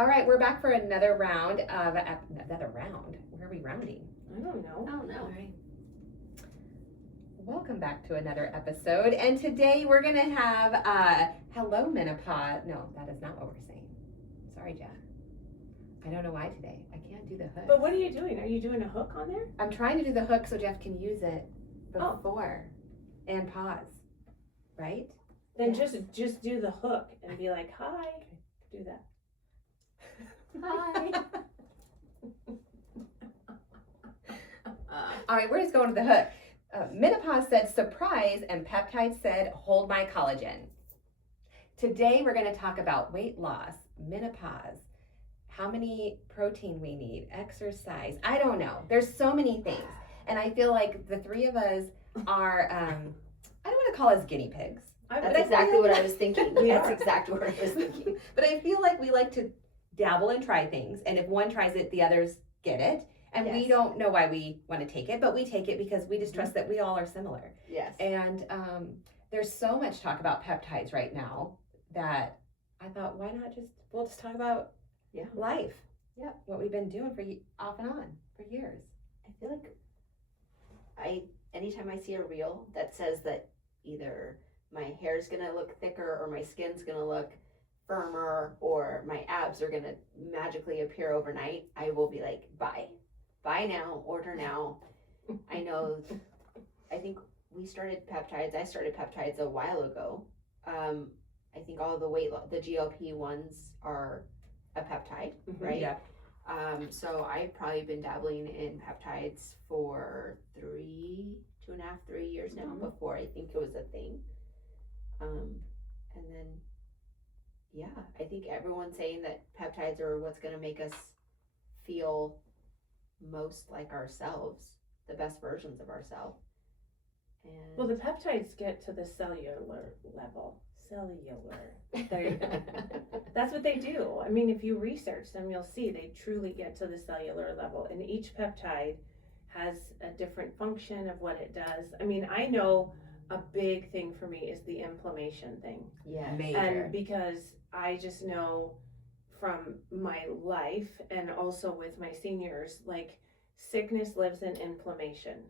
All right, we're back for another round of another round. Where are we rounding? I don't know. All right. Welcome back to another episode, and today we're gonna have hello menopause. No, that is not what we're saying. Sorry, Jeff. I don't know why today. I can't do the hook. But what are you doing? Are you doing a hook on there? I'm trying to do the hook so Jeff can use it before and pause. Right? Then just do the hook and be like, hi. Do that. Hi. All right, we're just going to the hook. Menopause said surprise, and Peptides said hold my collagen. Today we're going to talk about weight loss, menopause, how many protein we need, exercise. I don't know. There's so many things. And I feel like the three of us are, I don't want to call us guinea pigs. That's exactly what I was thinking. That's exactly what I was thinking. But I feel like we like to dabble and try things. And if one tries it, the others get it. And we don't know why we want to take it, but we take it because we just trust that we all are similar. Yes. And there's so much talk about peptides right now that I thought, why not we'll just talk about life. Yeah. What we've been doing for off and on for years. I feel like anytime I see a reel that says that either my hair's gonna look thicker or my skin's gonna look firmer or my abs are gonna magically appear overnight, I will be like, buy now, order now. I think we started peptides. I started peptides a while ago. I think all the GLP ones are a peptide, right? Yeah. So I've probably been dabbling in peptides for 3 years now before I think it was a thing. And then, I think everyone's saying that peptides are what's going to make us feel most like ourselves, the best versions of ourselves. And Well, the peptides get to the cellular level. There you go. That's what they do. I mean, if you research them, you'll see they truly get to the cellular level. And each peptide has a different function of what it does. I mean, I know a big thing for me is the inflammation thing. Yes. Major. And because I just know from my life and also with my seniors, like sickness lives in inflammation.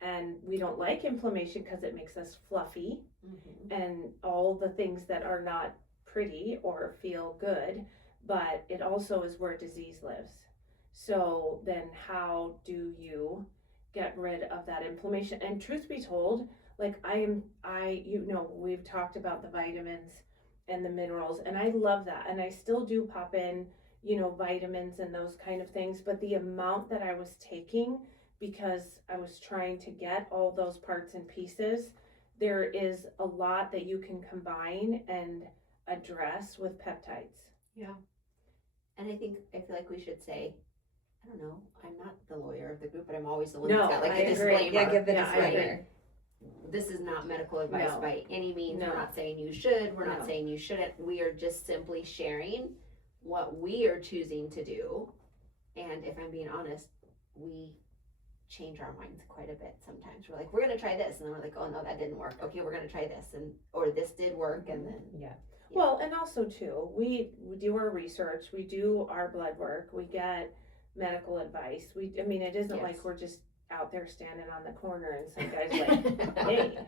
And we don't like inflammation because it makes us fluffy and all the things that are not pretty or feel good, but it also is where disease lives. So then how do you get rid of that inflammation? And truth be told, like we've talked about the vitamins and the minerals, and I love that. And I still do pop in, vitamins and those kind of things, but the amount that I was taking, because I was trying to get all those parts and pieces, there is a lot that you can combine and address with peptides. Yeah. And I feel like we should say, I don't know, I'm not the lawyer of the group, but I'm always the one that's got the disclaimer. Yeah, give the Yeah, I disclaimer. agree. This is not medical advice by any means. No. We're not saying you should. We're not saying you shouldn't. We are just simply sharing what we are choosing to do. And if I'm being honest, we change our minds quite a bit sometimes. We're like, we're going to try this. And then we're like, oh, no, that didn't work. Okay, we're going to try this. Or this did work. And then. Yeah. Well, and also too, we do our research, we do our blood work, we get medical advice. It isn't like we're just out there standing on the corner and some guy's like, hey,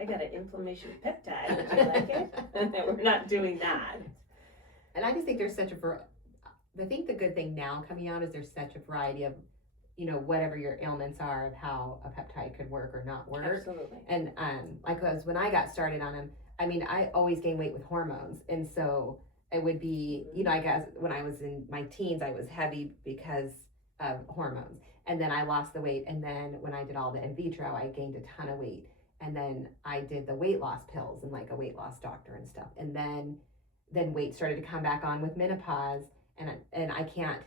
I got an inflammation peptide, would you like it? And we're not doing that. And I just think there's I think the good thing now coming out is there's such a variety of, whatever your ailments are, of how a peptide could work or not work. Absolutely. And because when I got started on them, I always gained weight with hormones. And so it would be, I guess when I was in my teens, I was heavy because of hormones. And then I lost the weight. And then when I did all the in vitro, I gained a ton of weight. And then I did the weight loss pills and like a weight loss doctor and stuff. And then weight started to come back on with menopause. And I can't.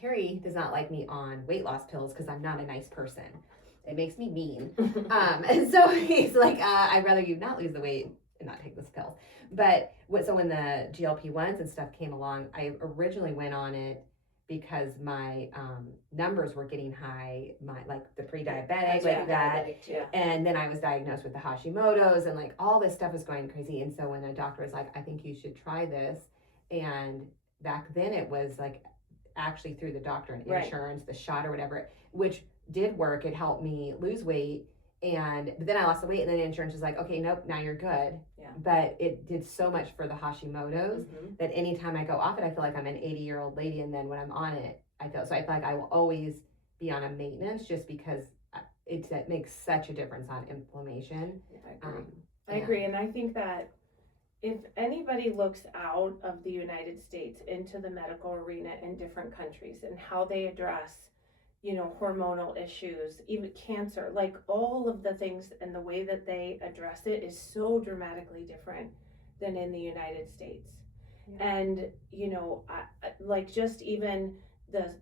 Terry does not like me on weight loss pills because I'm not a nice person. It makes me mean. And so he's like, I'd rather you not lose the weight and not take this pill. But so when the GLP-1s and stuff came along, I originally went on it because my numbers were getting high, the pre-diabetic, like that. Yeah. And then I was diagnosed with the Hashimoto's and like all this stuff was going crazy. And so when the doctor was like, I think you should try this, And back then it was like actually through the doctor and Right. insurance, the shot or whatever, which did work. It helped me lose weight. But then I lost the weight, and then insurance was like, okay, nope, now you're good. Yeah. But it did so much for the Hashimoto's Mhm. that anytime I go off it, I feel like I'm an 80-year-old lady. And then when I'm on it, I feel like I will always be on a maintenance just because it makes such a difference on inflammation. I agree. I and- agree, and I think that if anybody looks out of the United States into the medical arena in different countries and how they address, hormonal issues, even cancer, like all of the things and the way that they address it is so dramatically different than in the United States. Yeah. And, like just even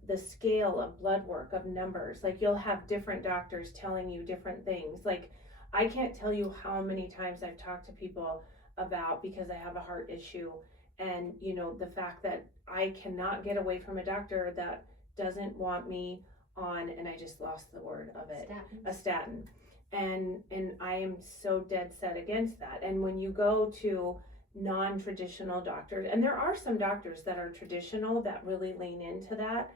the scale of blood work, of numbers, like you'll have different doctors telling you different things. Like I can't tell you how many times I've talked to people about, because I have a heart issue, and the fact that I cannot get away from a doctor that doesn't want me on, and I just lost the word of it, Statins. a statin. And I am so dead set against that. And when you go to non-traditional doctors, and there are some doctors that are traditional that really lean into that,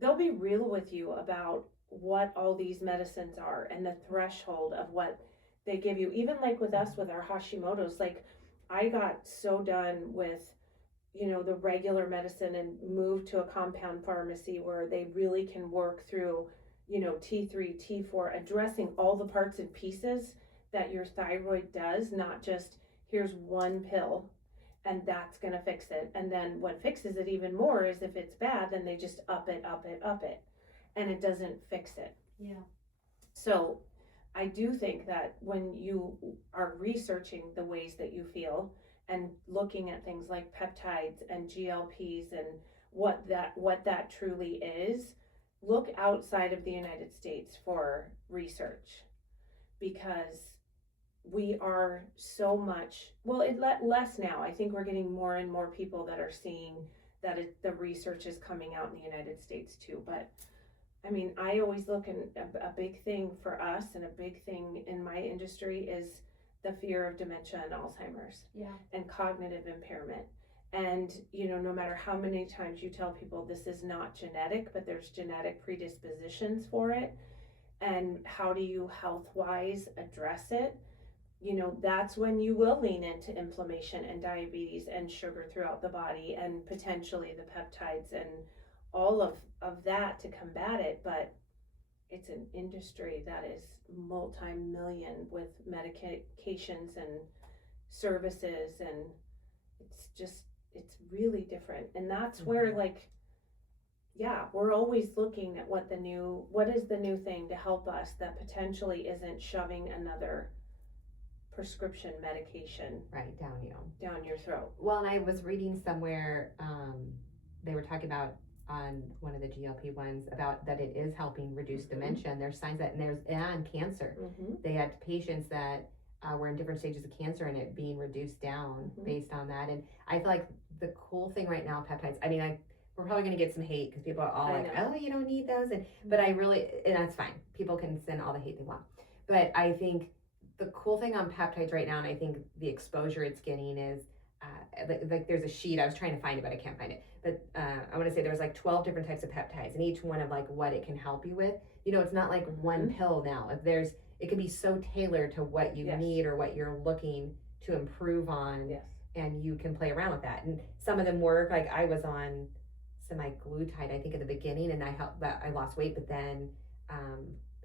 they'll be real with you about what all these medicines are and the threshold of what they give you. Even like with us with our Hashimoto's, like I got so done with the regular medicine and moved to a compound pharmacy where they really can work through T3, T4, addressing all the parts and pieces that your thyroid does, not just here's one pill and that's going to fix it. And then what fixes it even more is if it's bad, then they just up it, and it doesn't fix it. Yeah. So I do think that when you are researching the ways that you feel and looking at things like peptides and GLPs and what that truly is, look outside of the United States for research, because we are so much, less now. I think we're getting more and more people that are seeing that the research is coming out in the United States too. But I mean, I always look, and a big thing for us and a big thing in my industry is the fear of dementia and Alzheimer's. Yeah. And cognitive impairment. And, no matter how many times you tell people this is not genetic, but there's genetic predispositions for it, and how do you health-wise address it, that's when you will lean into inflammation and diabetes and sugar throughout the body and potentially the peptides and all of that to combat it. But it's an industry that is multi-million with medications and services, and it's really different. And that's where we're always looking at what is the new thing to help us that potentially isn't shoving another prescription medication right down your throat. Well, and I was reading somewhere, they were talking about on one of the GLP ones about that it is helping reduce dementia, and there's signs that, and cancer. They had patients that were in different stages of cancer and it being reduced down based on that. And I feel like the cool thing right now, peptides, I mean, we're probably going to get some hate because people are all oh, you don't need those. But and that's fine. People can send all the hate they want. But I think the cool thing on peptides right now, and I think the exposure it's getting is, like there's a sheet, I was trying to find it, but I can't find it. But I want to say there was 12 different types of peptides, and each one of what it can help you with. It's not like one pill now. It can be so tailored to what you need or what you're looking to improve on. Yes. And you can play around with that. And some of them work. Like I was on semaglutide, I think at the beginning, and I lost weight, but then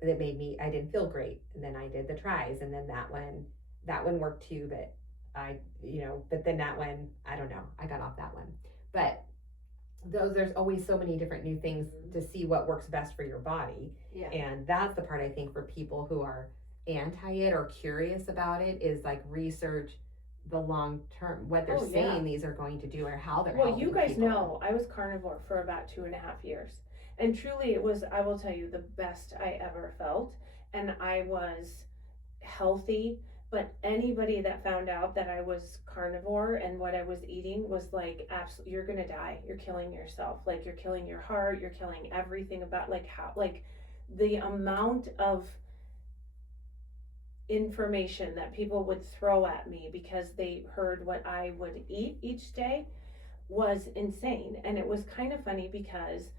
it made me, I didn't feel great. And then I did the tries, and then that one worked too, but but then that one, I don't know, I got off that one. But there's always so many different new things to see what works best for your body. Yeah. And that's the part I think for people who are anti it or curious about it is research the long term, what they're saying these are going to do or how they're helping you guys people. know I was carnivore for about 2.5 years, and truly it was, I will tell you, the best I ever felt, and I was healthy. But anybody that found out that I was carnivore and what I was eating was absolutely, you're gonna die, you're killing yourself, you're killing your heart, you're killing everything about how the amount of information that people would throw at me because they heard what I would eat each day was insane. And it was kind of funny because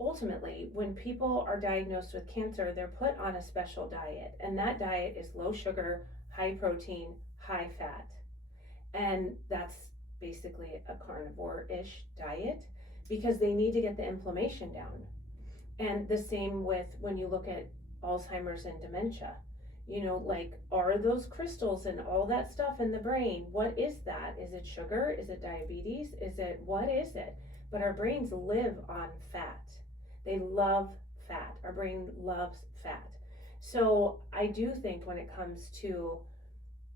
ultimately, when people are diagnosed with cancer, they're put on a special diet, and that diet is low sugar, high protein, high fat. And that's basically a carnivore-ish diet because they need to get the inflammation down. And the same with when you look at Alzheimer's and dementia. You know, like, are those crystals and all that stuff in the brain? What is that? Is it sugar? Is it diabetes? What is it? But our brains live on fat. They love fat. Our brain loves fat. So I do think when it comes to,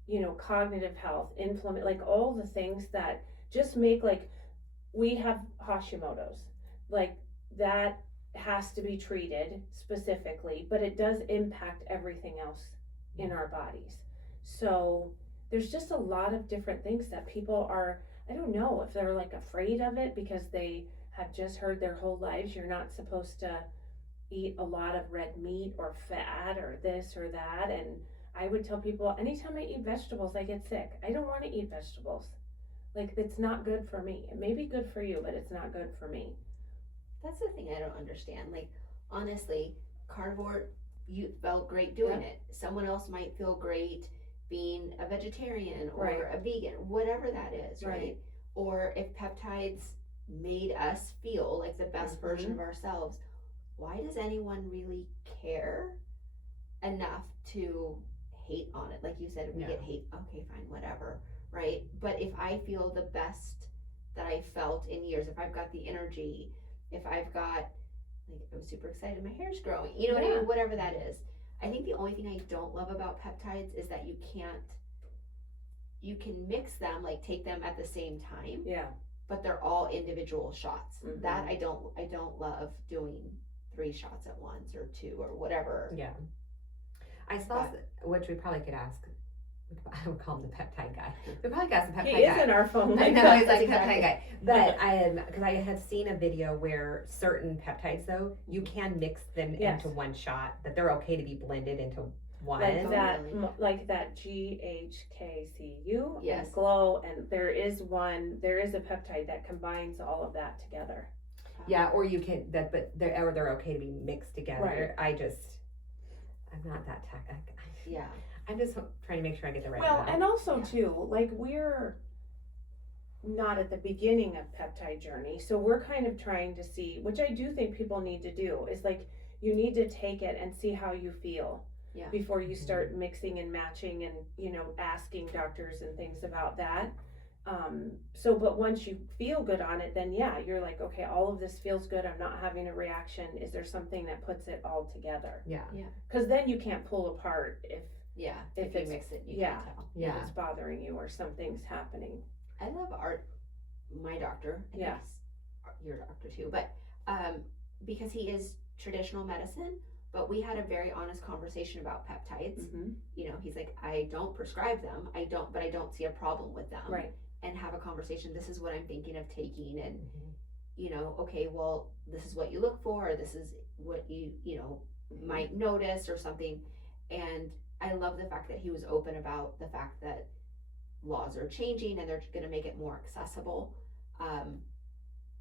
you know, cognitive health, like all the things that just make, like, we have Hashimoto's, like that has to be treated specifically, but it does impact everything else in our bodies. So there's just a lot of different things that people are, I don't know if they're like afraid of it because they have just heard their whole lives you're not supposed to eat a lot of red meat or fat or this or that. And I would tell people, anytime I eat vegetables, I get sick. I don't want to eat vegetables. Like, it's not good for me. It may be good for you, but it's not good for me. That's the thing I don't understand. Like, honestly, carnivore, you felt great doing it. Someone else might feel great being a vegetarian or a vegan, whatever that is, right? Or if peptides made us feel like the best version of ourselves, why does anyone really care enough to hate on it? Like you said, we get hate, okay, fine, whatever, right? But if I feel the best that I felt in years, if I've got the energy, if I've got, like, I'm super excited, my hair's growing, you know what I mean? Whatever that is. I think the only thing I don't love about peptides is that you can mix them, like take them at the same time. Yeah. But they're all individual shots. That I don't love doing 3 shots at once or 2 or whatever. Yeah. I saw, which we probably could ask, I would call him the peptide guy. We probably could ask the peptide guy. He is in our phone. I know, he's like a peptide guy. But because I had seen a video where certain peptides, though, you can mix them into one shot, that they're okay to be blended into one. Like that GHKCU yes. and Glow, and there is a peptide that combines all of that together. Yeah, or you can, but they're okay to be mixed together. Right. I'm not that tech. Yeah. I'm just trying to make sure I get the right Well, and also too, like, we're not at the beginning of peptide journey, so we're kind of trying to see, which I do think people need to do, is like, you need to take it and see how you feel before you start mixing and matching and, you know, asking doctors and things about that. But once you feel good on it, then you're like, okay, all of this feels good. I'm not having a reaction. Is there something that puts it all together? Yeah. Because then you can't pull apart if you mix it, you can't tell. If it's bothering you or something's happening. I love my doctor. I guess your doctor too, but because he is traditional medicine. But we had a very honest conversation about peptides. You know, he's like, I don't prescribe them. But I don't see a problem with them. Right. And have a conversation. This is what I'm thinking of taking, and you know, okay, well, this is what you look for, or this is what you might notice or something. And I love the fact that he was open about the fact that laws are changing and they're going to make it more accessible,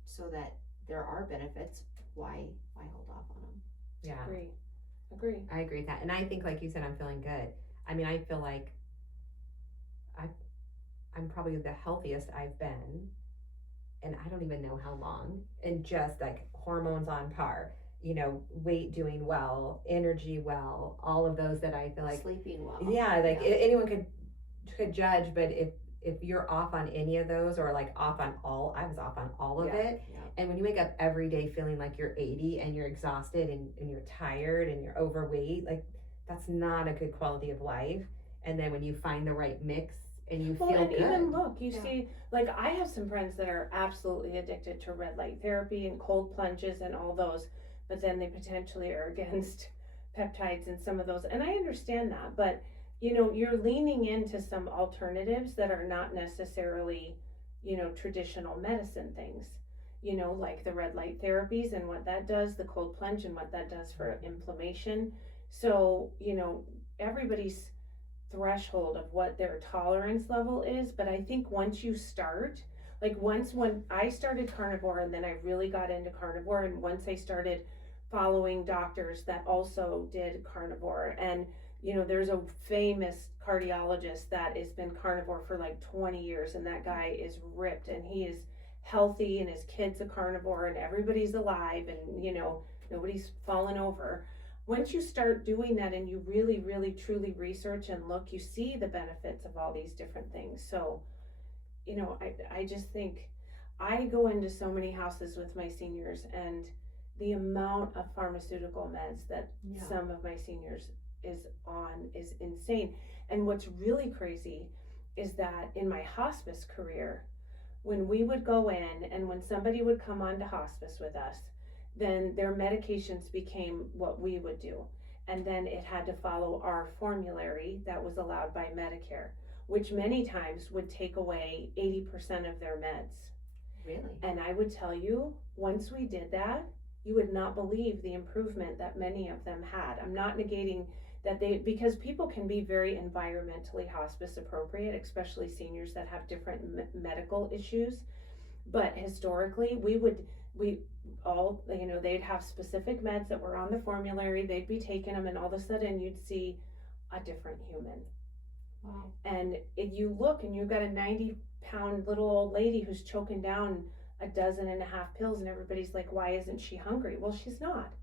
so that there are benefits. Why hold off on them? Yeah. Agree. I agree with that. And I think, like you said, I'm feeling good. I mean, I feel like I'm probably the healthiest I've been, and I don't even know how long, and just like hormones on par, you know, weight doing well, energy well, all of those that I feel like sleeping well. Yeah, like anyone could judge, but if you're off on any of those, or like I was off on all of it. Yeah. And when you wake up every day feeling like you're 80 and you're exhausted and you're tired and you're overweight, like, that's not a good quality of life. And then when you find the right mix and you feel good. Even look, you see, like, I have some friends that are absolutely addicted to red light therapy and cold plunges and all those, but then they potentially are against peptides and some of those. And I understand that, but you know, you're leaning into some alternatives that are not necessarily, you know, traditional medicine things, you know, like the red light therapies and what that does, the cold plunge and what that does for inflammation. So, you know, everybody's threshold of what their tolerance level is, but I think once you start, Like once when I started carnivore and then I really got into carnivore, and once I started following doctors that also did carnivore, and you know, there's a famous cardiologist that has been carnivore for like 20 years, and that guy is ripped and he is healthy, and his kid's a carnivore, and everybody's alive, and you know, nobody's fallen over. Once you start doing that and you really, really, truly research and look, you see the benefits of all these different things. So, you know, I just think I go into so many houses with my seniors, and the amount of pharmaceutical meds that some of my seniors is on is insane. And what's really crazy is that in my hospice career, when we would go in and when somebody would come on to hospice with us, then their medications became what we would do. And then it had to follow our formulary that was allowed by Medicare, which many times would take away 80% of their meds. Really? And I would tell you, once we did that, you would not believe the improvement that many of them had. I'm not negating that because people can be very environmentally hospice appropriate, especially seniors that have different medical issues. But historically, we all, you know, they'd have specific meds that were on the formulary, they'd be taking them, and all of a sudden you'd see a different human. Wow. And if you look and you've got a 90-pound little old lady who's choking down 12.5 pills, and everybody's like, why isn't she hungry? Well, she's not.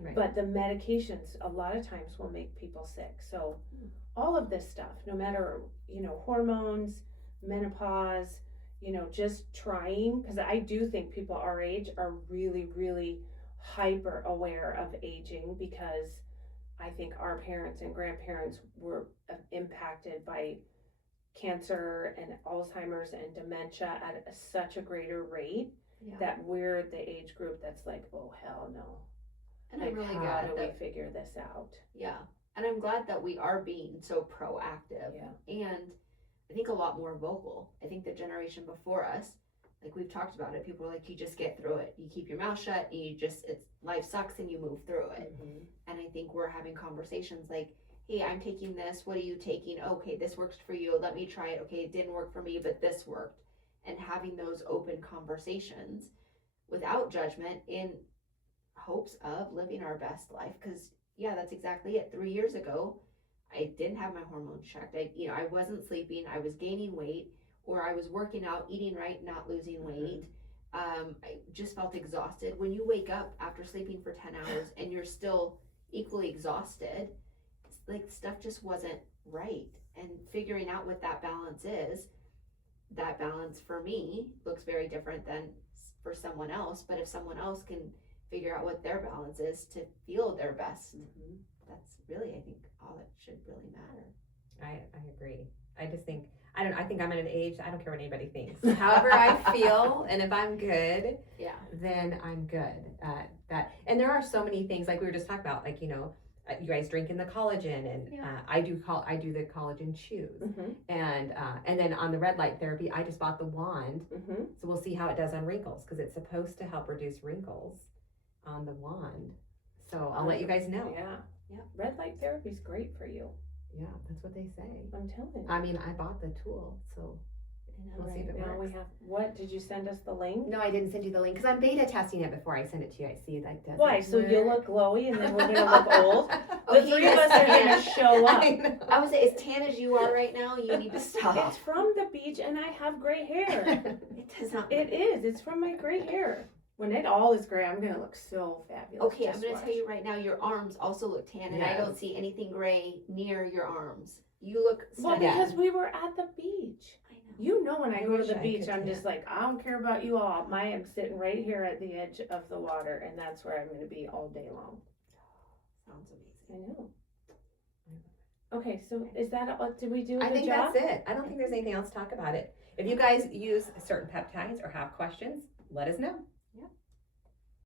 Right. But the medications a lot of times will make people sick. So all of this stuff, no matter, you know, hormones, menopause, you know, just trying, because I do think people our age are really, really hyper aware of aging, because I think our parents and grandparents were impacted by cancer and Alzheimer's and dementia at such a greater rate that we're the age group that's like, oh, hell no. And like, I'm really how glad do that we figure this out? Yeah. And I'm glad that we are being so proactive. Yeah. And I think a lot more vocal. I think the generation before us, like we've talked about it, people are like, you just get through it. You keep your mouth shut, and life sucks and you move through it. Mm-hmm. And I think we're having conversations like, hey, I'm taking this, what are you taking? Okay, this works for you, let me try it. Okay, it didn't work for me, but this worked. And having those open conversations without judgment in hopes of living our best life. Because that's exactly it. 3 years ago, I didn't have my hormones checked. I wasn't sleeping, I was gaining weight, or I was working out, eating right, not losing weight. I just felt exhausted. When you wake up after sleeping for 10 hours and you're still equally exhausted, like stuff just wasn't right. And figuring out what that balance is, that balance for me looks very different than for someone else. But if someone else can figure out what their balance is to feel their best, that's really, I think, all that should really matter. I agree. I just think, I think I'm at an age, I don't care what anybody thinks. However I feel, and if I'm good, then I'm good at that. And there are so many things, like we were just talking about, like, you know, you guys drinking the collagen, and I do the collagen chews, and then on the red light therapy, I just bought the wand, so we'll see how it does on wrinkles, because it's supposed to help reduce wrinkles on the wand. So I'll let you guys know. Yeah. Red light therapy is great for you. Yeah, that's what they say. I'm telling you. I mean, I bought the tool, so we'll see if it now works. What did you send us the link? No, I didn't send you the link because I'm beta testing it before I send it to you. I see like does Why? it So work? you'll look glowy, and then we're gonna look old. The Okay, three of us are gonna show up. I would say, as tan as you are right now, you need to stop. It's from the beach, and I have gray hair. It does not. It is. It's from my gray hair. When it all is gray, I'm gonna look so fabulous. Okay, I'm gonna tell you right now, your arms also look tan, and I don't see anything gray near your arms. You look well, stunning. because we were at the beach. I know. You know, when I go to wish the I beach, could I'm tan. just like, I don't care about you all. I'm sitting right here at the edge of the water, and that's where I'm gonna be all day long. Sounds amazing. I know. Okay, so is that all? Did we do a I good think job? that's it. I don't think there's anything else to talk about it. If you guys use certain peptides or have questions, let us know.